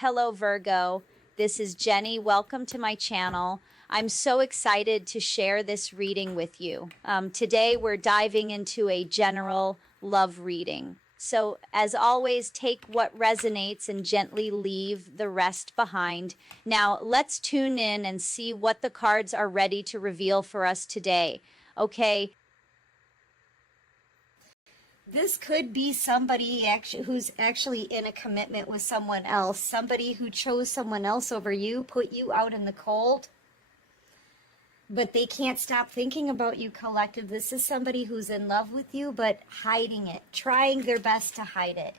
Hello, Virgo. This is Jenny. Welcome to my channel. I'm so excited to share this reading with you. Today, we're diving into a general love reading. So, as always, take what resonates and gently leave the rest behind. Now, let's tune in and see what the cards are ready to reveal for us today. Okay. This could be somebody who's actually in a commitment with someone else. Somebody who chose someone else over you, put you out in the cold. But they can't stop thinking about you, collective. This is somebody who's in love with you, but hiding it, trying their best to hide it.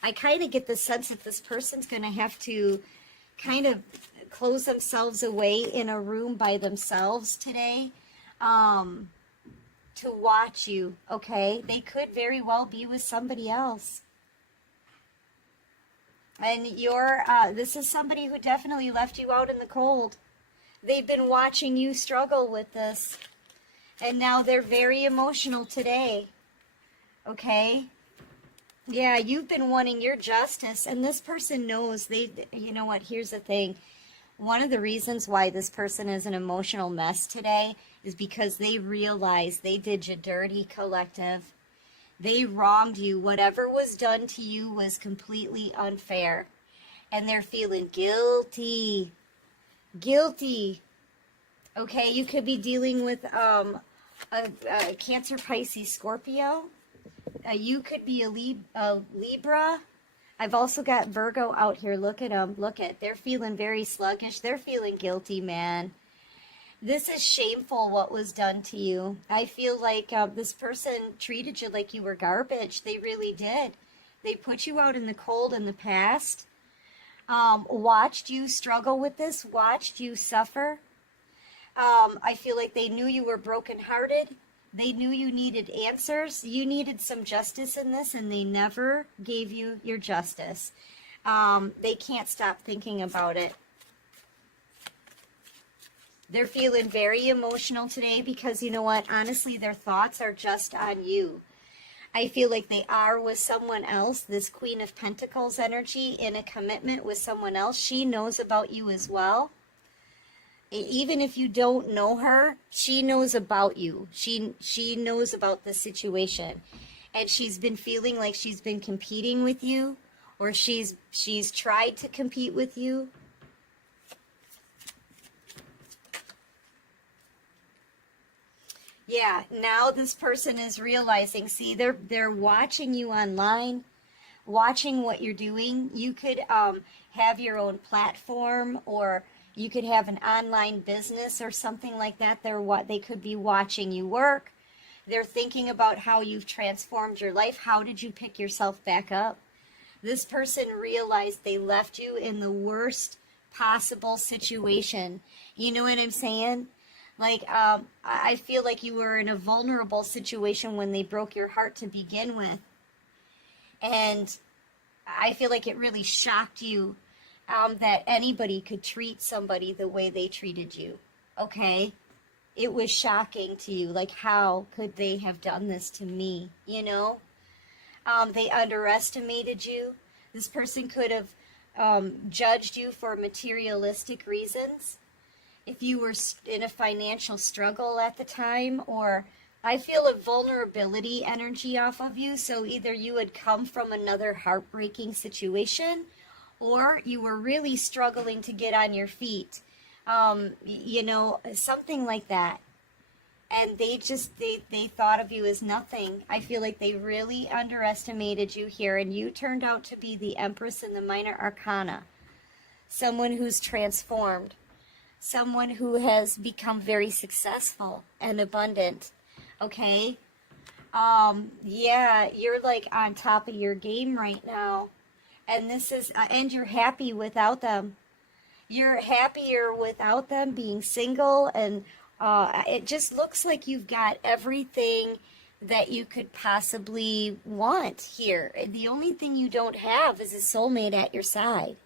I kind of get the sense that this person's going to have to kind of close themselves away in a room by themselves today. To watch you, okay? They could very well be with somebody else. And this is somebody who definitely left you out in the cold. They've been watching you struggle with this. And now they're very emotional today. Okay? Yeah, you've been wanting your justice, and this person knows you know what, here's the thing. One of the reasons why this person is an emotional mess today is because they realize they did you dirty, collective. They wronged you. Whatever was done to you was completely unfair. And they're feeling guilty. Guilty. Okay, you could be dealing with a Cancer, Pisces, Scorpio. You could be a Libra. I've also got Virgo out here. Look at them. They're feeling very sluggish. They're feeling guilty, man. This is shameful what was done to you. I feel like this person treated you like you were garbage. They really did. They put you out in the cold in the past. Watched you struggle with this. Watched you suffer. I feel like they knew you were brokenhearted. They knew you needed answers. You needed some justice in this, and they never gave you your justice. They can't stop thinking about it. They're feeling very emotional today because, you know what, honestly, their thoughts are just on you. I feel like they are with someone else, this Queen of Pentacles energy, in a commitment with someone else. She knows about you as well. Even if you don't know her, she knows about you. She knows about the situation. And she's been feeling like she's been competing with you, or she's tried to compete with you. Yeah, now this person is realizing, see, they're watching you online, watching what you're doing. You could have your own platform, or you could have an online business or something like that. They could be watching you work. They're thinking about how you've transformed your life. How did you pick yourself back up? This person realized they left you in the worst possible situation. You know what I'm saying? Like, I feel like you were in a vulnerable situation when they broke your heart to begin with. And I feel like it really shocked you that anybody could treat somebody the way they treated you. Okay? It was shocking to you. Like, how could they have done this to me? You know? They underestimated you. This person could have judged you for materialistic reasons. If you were in a financial struggle at the time, or I feel a vulnerability energy off of you. So either you had come from another heartbreaking situation, or you were really struggling to get on your feet. You know, something like that. And they thought of you as nothing. I feel like they really underestimated you here, and you turned out to be the Empress in the Minor Arcana. Someone who's transformed. Someone who has become very successful and abundant. Okay? Yeah, you're like on top of your game right now. And this is, and you're happy without them. You're happier without them being single, and it just looks like you've got everything that you could possibly want here. The only thing you don't have is a soulmate at your side.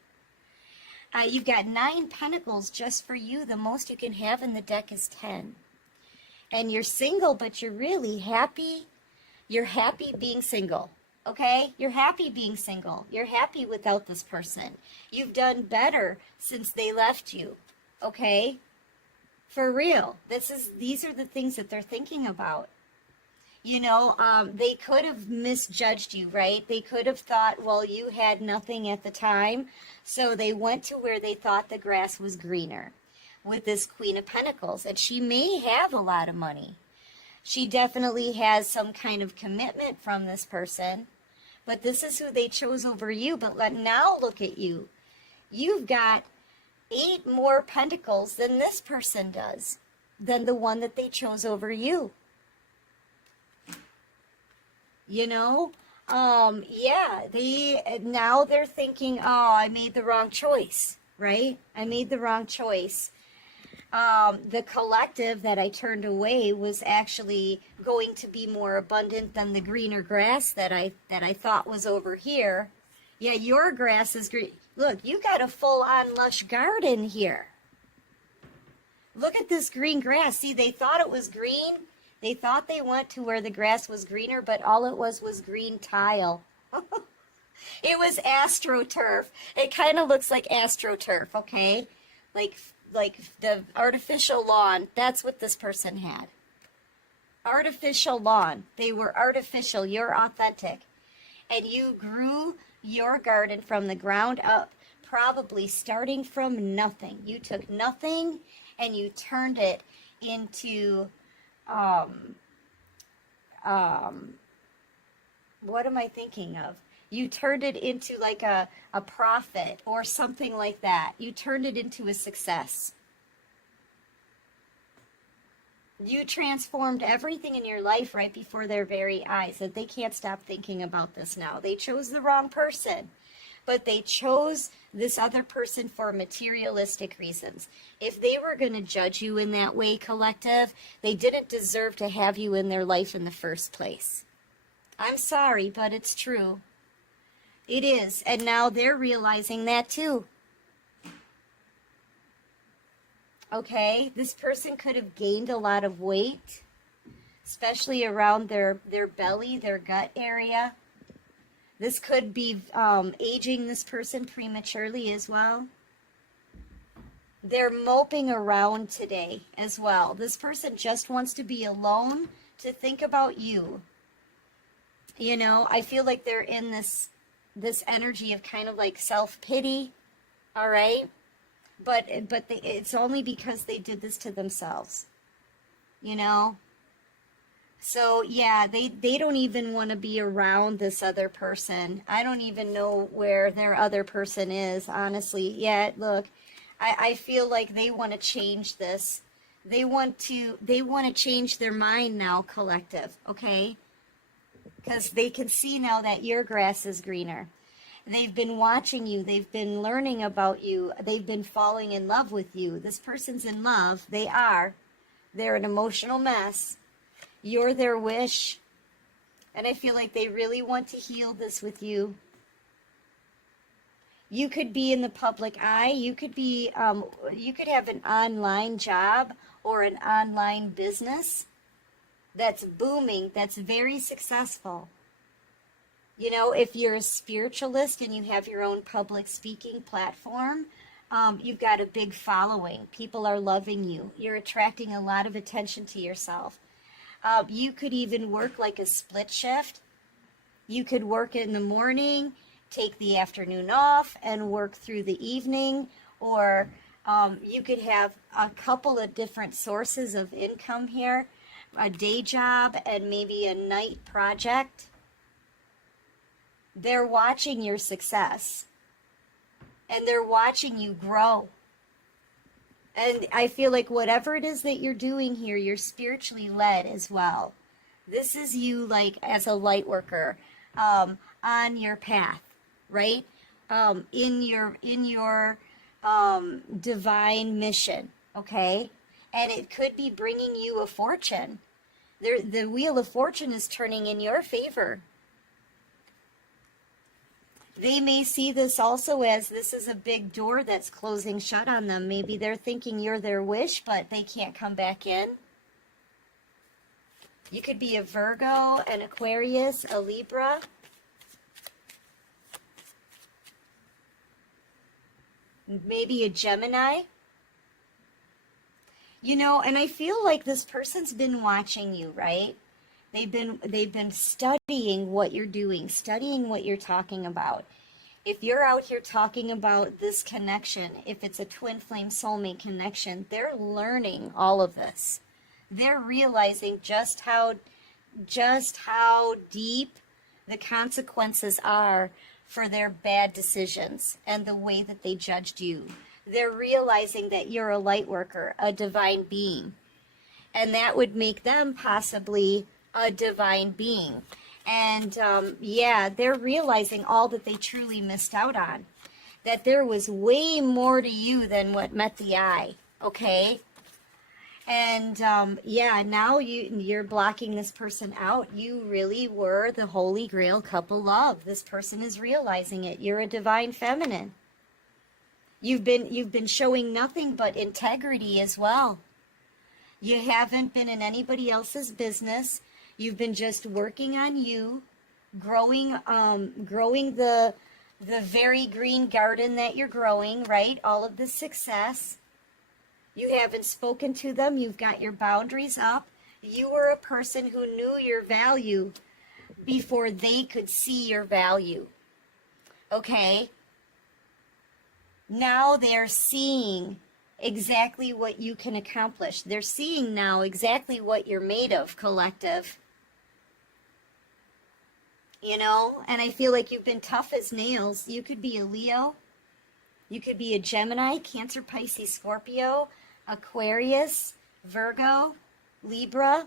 You've got 9 pentacles just for you. The most you can have in the deck is 10. And you're single, but you're really happy. You're happy being single. Okay? You're happy being single. You're happy without this person. You've done better since they left you. Okay? For real. These are the things that they're thinking about. You know, they could have misjudged you, right? They could have thought, well, you had nothing at the time, so they went to where they thought the grass was greener with this Queen of Pentacles. And she may have a lot of money. She definitely has some kind of commitment from this person, but this is who they chose over you. But now look at you. You've got 8 more pentacles than this person does, than the one that they chose over you. You know, yeah, now they're thinking, oh, I made the wrong choice, right? I made the wrong choice. The collective that I turned away was actually going to be more abundant than the greener grass that I thought was over here. Yeah, your grass is green. Look, you got a full-on lush garden here. Look at this green grass. See, they thought it was green. They thought they went to where the grass was greener, but all it was green tile. It was AstroTurf. It kind of looks like AstroTurf, okay? Like the artificial lawn. That's what this person had. Artificial lawn. They were artificial. You're authentic. And you grew your garden from the ground up, probably starting from nothing. You took nothing and you turned it into... what am I thinking of? You turned it into like a profit or something like that. You turned it into a success. You transformed everything in your life right before their very eyes, that they can't stop thinking about this now. They chose the wrong person, but they chose this other person for materialistic reasons. If they were going to judge you in that way, collective, they didn't deserve to have you in their life in the first place. I'm sorry, but it's true. It is. And now they're realizing that too. Okay, this person could have gained a lot of weight, especially around their belly, their gut area. This could be aging this person prematurely as well. They're moping around today as well. This person just wants to be alone to think about you. You know, I feel like they're in this energy of kind of like self-pity, all right? But it's only because they did this to themselves, you know? So, yeah, they don't even want to be around this other person. I don't even know where their other person is, honestly. Yeah, look, I feel like they want to change this. They want to change their mind now, collective, okay? Because they can see now that your grass is greener. They've been watching you. They've been learning about you. They've been falling in love with you. This person's in love. They are. They're an emotional mess. You're their wish. And I feel like they really want to heal this with you. You could be in the public eye. You could be, you could have an online job or an online business that's booming, that's very successful. You know, if you're a spiritualist and you have your own public speaking platform, you've got a big following. People are loving you. You're attracting a lot of attention to yourself. You could even work like a split shift. You could work in the morning, take the afternoon off, and work through the evening. Or you could have a couple of different sources of income here. A day job and maybe a night project. They're watching your success. And they're watching you grow. And I feel like whatever it is that you're doing here, you're spiritually led as well. This is you like as a light worker on your path, right? In your divine mission, okay? And it could be bringing you a fortune. The wheel of fortune is turning in your favor. They may see this also as this is a big door that's closing shut on them. Maybe they're thinking you're their wish, but they can't come back in. You could be a Virgo, an Aquarius, a Libra. maybe a Gemini. You know, and I feel like this person's been watching you, right? They've been studying what you're doing, studying what you're talking about. If you're out here talking about this connection, if it's a twin flame soulmate connection, they're learning all of this. They're realizing just how deep the consequences are for their bad decisions and the way that they judged you. They're realizing that you're a light worker, a divine being. And that would make them possibly a divine being. And yeah, they're realizing all that they truly missed out on. That there was way more to you than what met the eye, okay? And yeah, now you're blocking this person out. You really were the holy grail couple love. This person is realizing it. You're a divine feminine. You've been showing nothing but integrity as well. You haven't been in anybody else's business. You've been just working on you, growing the very green garden that you're growing, right? All of the success. You haven't spoken to them. You've got your boundaries up. You were a person who knew your value before they could see your value. Okay? Now they're seeing exactly what you can accomplish. They're seeing now exactly what you're made of, collective. You know, and I feel like you've been tough as nails. You could be a Leo. You could be a Gemini, Cancer, Pisces, Scorpio, Aquarius, Virgo, Libra.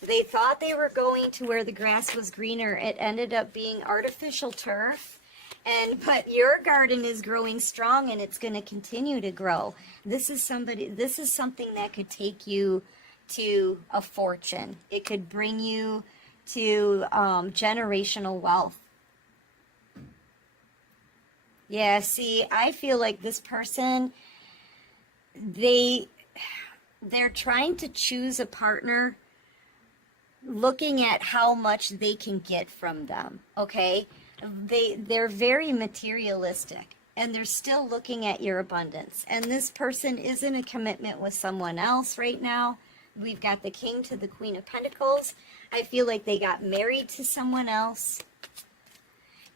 They thought they were going to where the grass was greener. It ended up being artificial turf. But your garden is growing strong and it's going to continue to grow. This is something that could take you to a fortune. It could bring you to generational wealth. Yeah, see, I feel like this person, they're trying to choose a partner looking at how much they can get from them, okay? They're very materialistic, and they're still looking at your abundance. And this person is in a commitment with someone else right now. We've got the King to the Queen of Pentacles. I feel like they got married to someone else,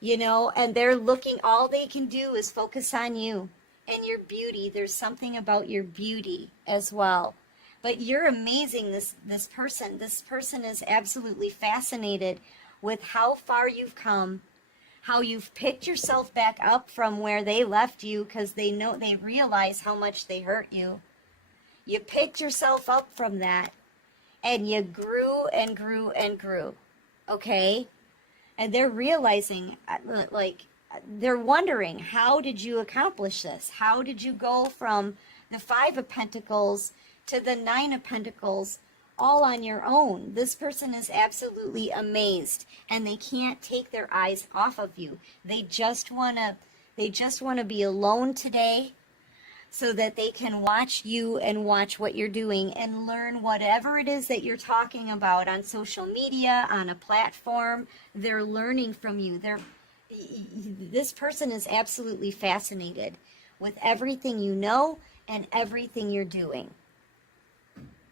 you know, and they're looking, all they can do is focus on you and your beauty. There's something about your beauty as well. But you're amazing, this person. This person is absolutely fascinated with how far you've come, how you've picked yourself back up from where they left you, because they realize how much they hurt you. You picked yourself up from that, and you grew and grew and grew, okay? And they're realizing, like, they're wondering, how did you accomplish this? How did you go from the Five of Pentacles to the Nine of Pentacles all on your own? This person is absolutely amazed, and they can't take their eyes off of you. They just want to be alone today so that they can watch you and watch what you're doing and learn whatever it is that you're talking about on social media, on a platform. They're learning from you. This person is absolutely fascinated with everything you know and everything you're doing.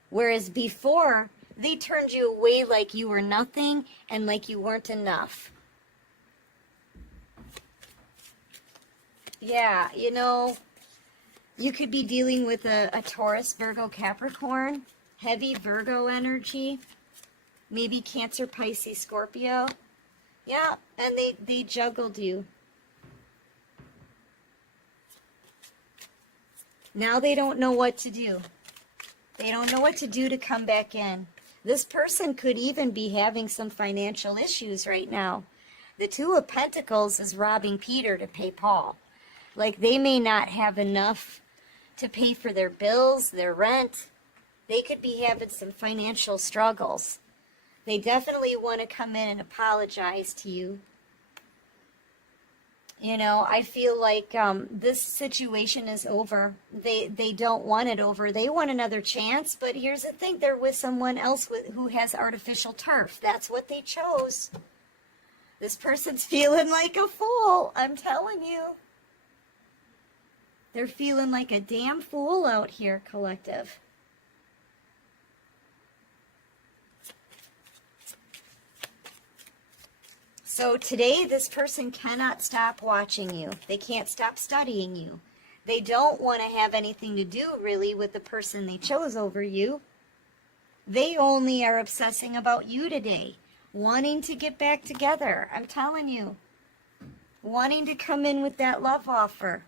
Whereas before, they turned you away like you were nothing and like you weren't enough. Yeah, you know, you could be dealing with a Taurus, Virgo, Capricorn, heavy Virgo energy, maybe Cancer, Pisces, Scorpio. Yeah, and they juggled you. Now they don't know what to do. They don't know what to do to come back in. This person could even be having some financial issues right now. The Two of Pentacles is robbing Peter to pay Paul. Like, they may not have enough to pay for their bills, their rent. They could be having some financial struggles. They definitely want to come in and apologize to you. You know, I feel like this situation is over. They don't want it over. They want another chance, but here's the thing. They're with someone else who has artificial turf. That's what they chose. This person's feeling like a fool, I'm telling you. They're feeling like a damn fool out here, collective. So today, this person cannot stop watching you. They can't stop studying you. They don't want to have anything to do, really, with the person they chose over you. They only are obsessing about you today, wanting to get back together. I'm telling you. Wanting to come in with that love offer.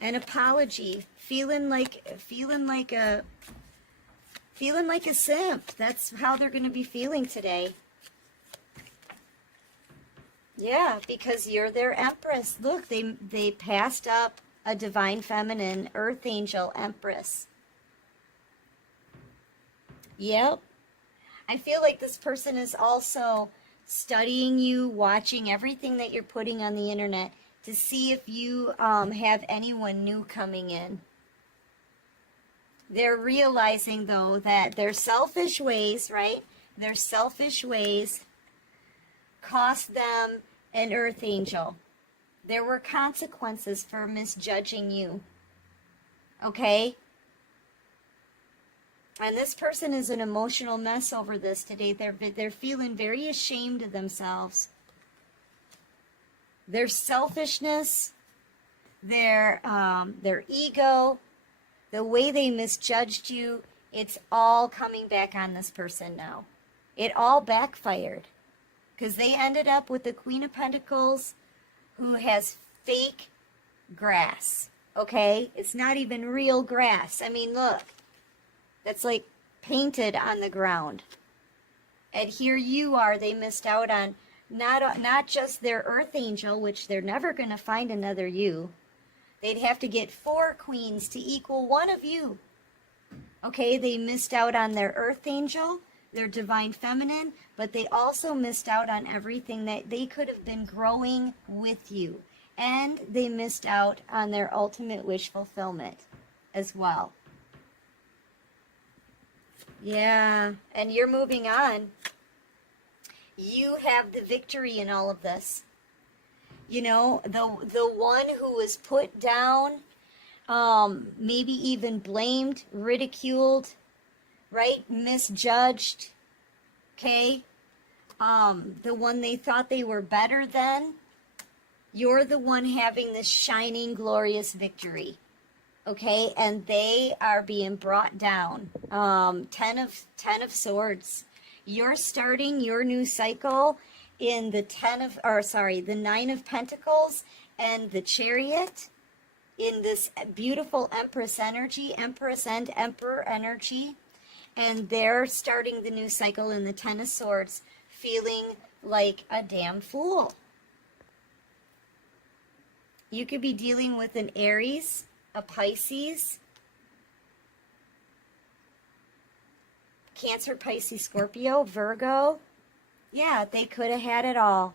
An apology. Feeling like a simp. That's how they're going to be feeling today. Yeah, because you're their empress. Look, they passed up a divine feminine, earth angel, empress. Yep. I feel like this person is also studying you, watching everything that you're putting on the internet to see if you have anyone new coming in. They're realizing, though, that their selfish ways, right? Their selfish ways cost them an earth angel. There were consequences for misjudging you. Okay? And this person is an emotional mess over this today. They're feeling very ashamed of themselves. Their selfishness, their ego, the way they misjudged you, it's all coming back on this person now. It all backfired. Because they ended up with the Queen of Pentacles who has fake grass, okay? It's not even real grass. I mean, look. That's like painted on the ground. And here you are, they missed out on not just their earth angel, which they're never going to find another you. They'd have to get 4 queens to equal one of you. Okay, they missed out on their earth angel, their divine feminine, but they also missed out on everything that they could have been growing with you. And they missed out on their ultimate wish fulfillment as well. Yeah, and you're moving on. You have the victory in all of this. You know, the one who was put down, maybe even blamed, ridiculed, right? Misjudged, okay? The one they thought they were better than, you're the one having this shining, glorious victory, okay? And they are being brought down. 10 of Swords. You're starting your new cycle in the 9 of Pentacles and the Chariot, in this beautiful Empress energy, Empress and Emperor energy. And they're starting the new cycle in the 10 of Swords, feeling like a damn fool. You could be dealing with an Aries, a Pisces, Cancer, Pisces, Scorpio, Virgo. Yeah, they could have had it all.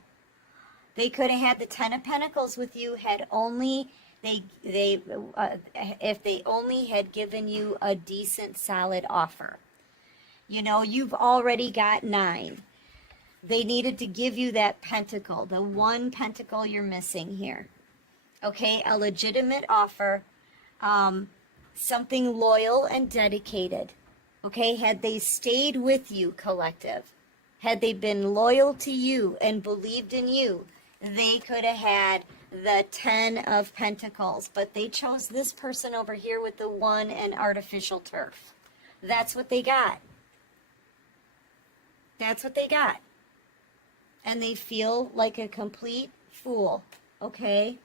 They could have had the 10 of Pentacles with you had only if they only had given you a decent, solid offer. You know, you've already got 9. They needed to give you that pentacle, the one pentacle you're missing here. Okay, a legitimate offer, something loyal and dedicated. Okay, had they stayed with you, collective, had they been loyal to you and believed in you, they could have had the 10 of Pentacles, but they chose this person over here with the 1 and artificial turf. That's what they got. That's what they got. And they feel like a complete fool, okay?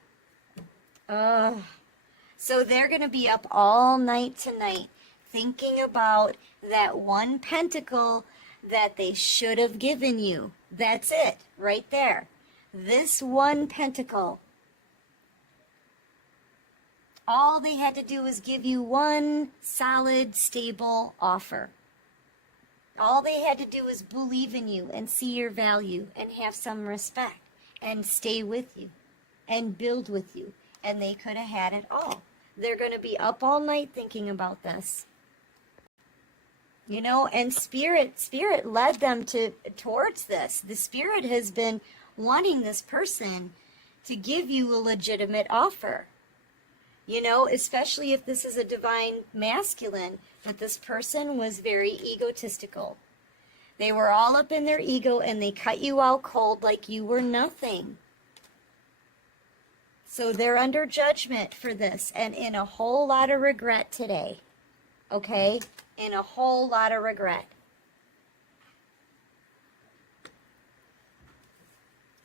So they're going to be up all night tonight thinking about that one pentacle that they should have given you. That's it, right there. This one pentacle. All they had to do was give you one solid, stable offer. All they had to do was believe in you and see your value and have some respect and stay with you and build with you. And they could have had it all. They're going to be up all night thinking about this. You know, and spirit led them towards this. The spirit has been wanting this person to give you a legitimate offer. You know, especially if this is a divine masculine, that this person was very egotistical. They were all up in their ego and they cut you out cold like you were nothing. So they're under judgment for this and in a whole lot of regret today. Okay? In a whole lot of regret.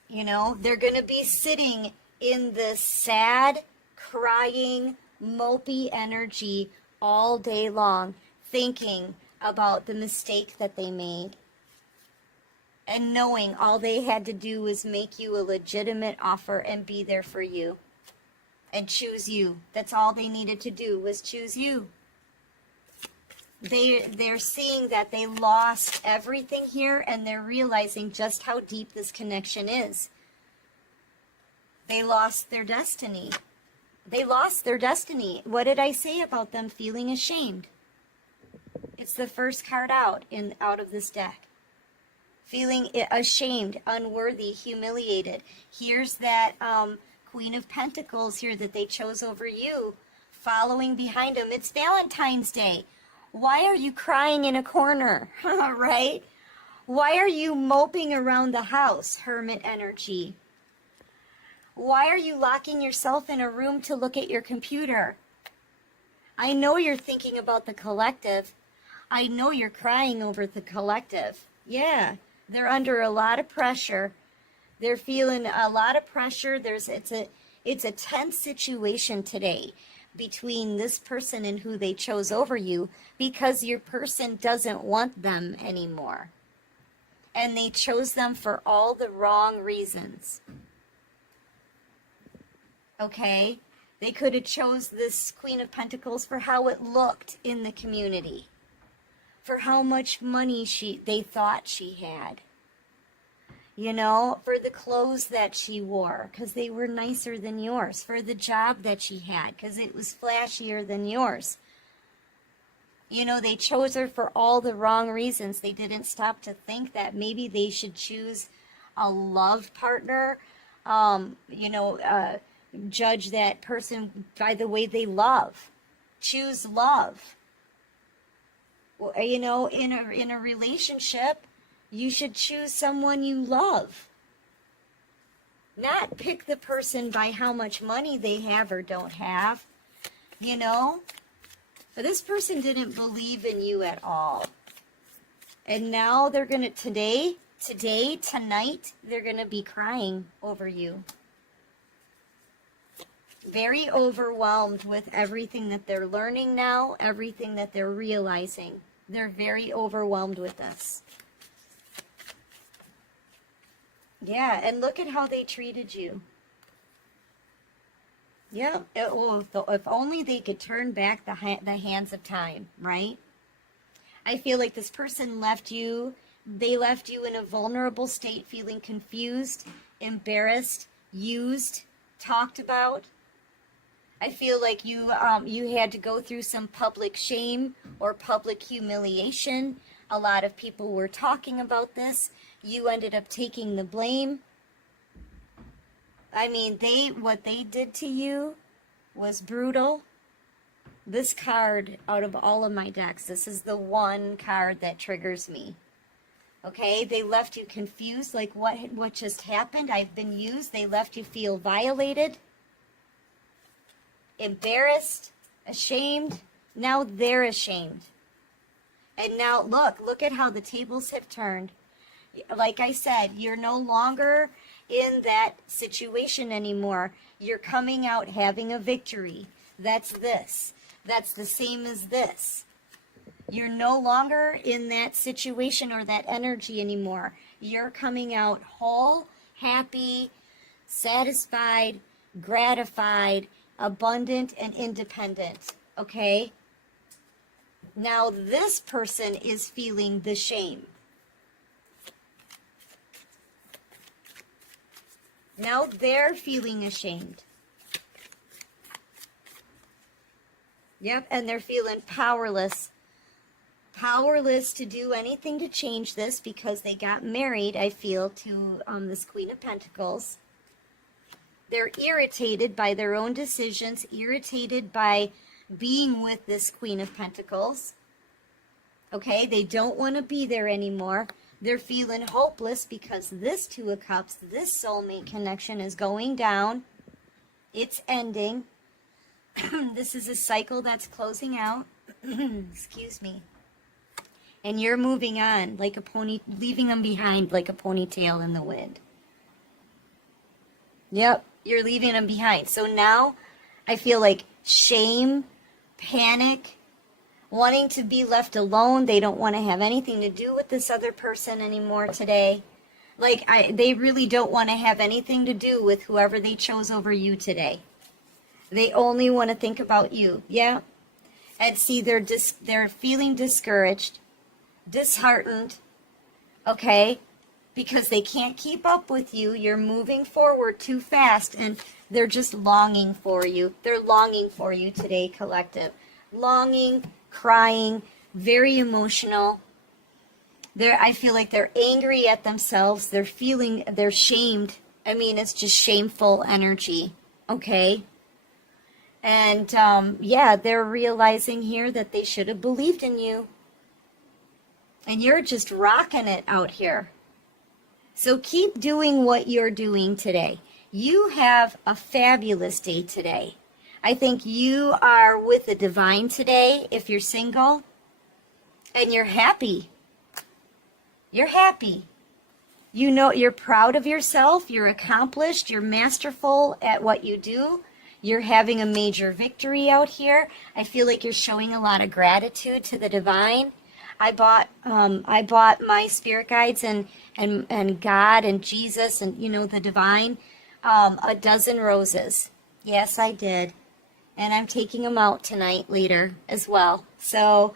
You know, they're going to be sitting in this sad, crying, mopey energy all day long, thinking about the mistake that they made. And knowing all they had to do was make you a legitimate offer and be there for you. And choose you. That's all they needed to do was choose you. They're seeing that they lost everything here, and they're realizing just how deep this connection is. They lost their destiny. They lost their destiny. What did I say about them feeling ashamed? It's the first card out of this deck. Feeling ashamed, unworthy, humiliated. Here's that Queen of Pentacles here that they chose over you, following behind them. It's Valentine's Day. Why are you crying in a corner, right? Why are you moping around the house, Hermit energy? Why are you locking yourself in a room to look at your computer? I know you're thinking about the collective. I know you're crying over the collective. Yeah, they're under a lot of pressure. They're feeling a lot of pressure. It's a tense situation today between this person and who they chose over you, because your person doesn't want them anymore. And they chose them for all the wrong reasons. Okay? They could have chose this Queen of Pentacles for how it looked in the community, for how much money they thought she had. You know, for the clothes that she wore, because they were nicer than yours. For the job that she had, because it was flashier than yours. You know, they chose her for all the wrong reasons. They didn't stop to think that maybe they should choose a love partner. Judge that person by the way they love. Choose love. Well, you know, in a relationship, you should choose someone you love. Not pick the person by how much money they have or don't have. You know? But this person didn't believe in you at all. And now they're going to, tonight, they're going to be crying over you. Very overwhelmed with everything that they're learning now, everything that they're realizing. They're very overwhelmed with this. Yeah, and look at how they treated you. Yeah, if only they could turn back the hands of time, right? I feel like this person left you, they left you in a vulnerable state, feeling confused, embarrassed, used, talked about. I feel like you had to go through some public shame or public humiliation. A lot of people were talking about this. You ended up taking the blame. I mean, what they did to you was brutal. This card, out of all of my decks, this is the one card that triggers me. Okay, they left you confused, like what just happened? I've been used. They left you feel violated, embarrassed, ashamed. Now they're ashamed. And now look at how the tables have turned. Like I said, you're no longer in that situation anymore. You're coming out having a victory. That's this. That's the same as this. You're no longer in that situation or that energy anymore. You're coming out whole, happy, satisfied, gratified, abundant, and independent. Okay? Now this person is feeling the shame. Now they're feeling ashamed. Yep, and they're feeling powerless powerless to do anything to change this because they got married, I feel, to this Queen of Pentacles. They're irritated by their own decisions, irritated by being with this Queen of Pentacles. Okay, they don't want to be there anymore. They're feeling hopeless because this Two of Cups, this soulmate connection is going down. It's ending. This is a cycle that's closing out. Excuse me. And you're moving on like a pony, leaving them behind like a ponytail in the wind. Yep, you're leaving them behind. So now I feel like shame, panic, wanting to be left alone. They don't want to have anything to do with this other person anymore today. Like, they really don't want to have anything to do with whoever they chose over you today. They only want to think about you. Yeah. And see, they're feeling discouraged, disheartened, okay? Because they can't keep up with you. You're moving forward too fast, and they're just longing for you. They're longing for you today, collective. Longing, crying, very emotional. I feel like they're angry at themselves. They're shamed. I mean, it's just shameful energy, okay? And, yeah, they're realizing here that they should have believed in you. And you're just rocking it out here. So keep doing what you're doing today. You have a fabulous day today. I think you are with the divine today if you're single. And you're happy. You're happy. You know, you're proud of yourself. You're accomplished. You're masterful at what you do. You're having a major victory out here. I feel like you're showing a lot of gratitude to the divine. I bought my spirit guides and God and Jesus and, you know, the divine, a dozen roses. Yes, I did. And I'm taking them out tonight later as well. So